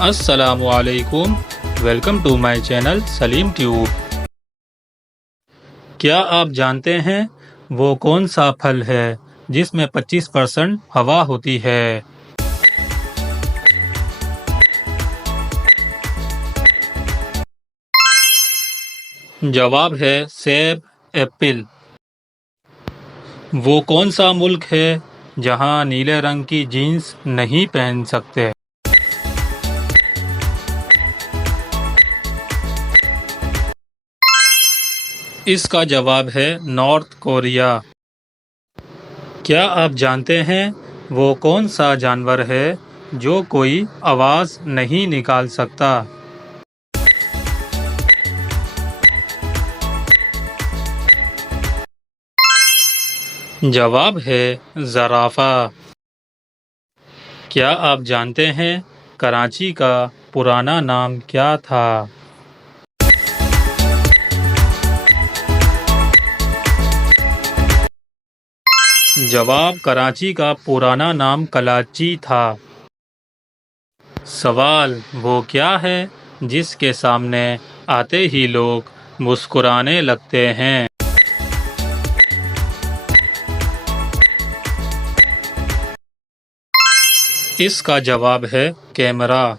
السلام علیکم، welcome to my channel Saleem tube. کیا آپ جانتے ہیں وہ کون سا پھل ہے جس میں 25% ہوا ہوتی ہے؟ جواب ہے سیب، ایپل۔ وہ کون سا ملک ہے جہاں نیلے رنگ کی جینس نہیں پہن سکتے؟ اس کا جواب ہے نارتھ کوریا۔ کیا آپ جانتے ہیں وہ کون سا جانور ہے جو کوئی آواز نہیں نکال سکتا؟ جواب ہے زرافہ۔ کیا آپ جانتے ہیں کراچی کا پرانا نام کیا تھا؟ جواب کراچی کا پرانا نام کلاچی تھا۔ سوال وہ کیا ہے جس کے سامنے آتے ہی لوگ مسکرانے لگتے ہیں؟ اس کا جواب ہے کیمرہ۔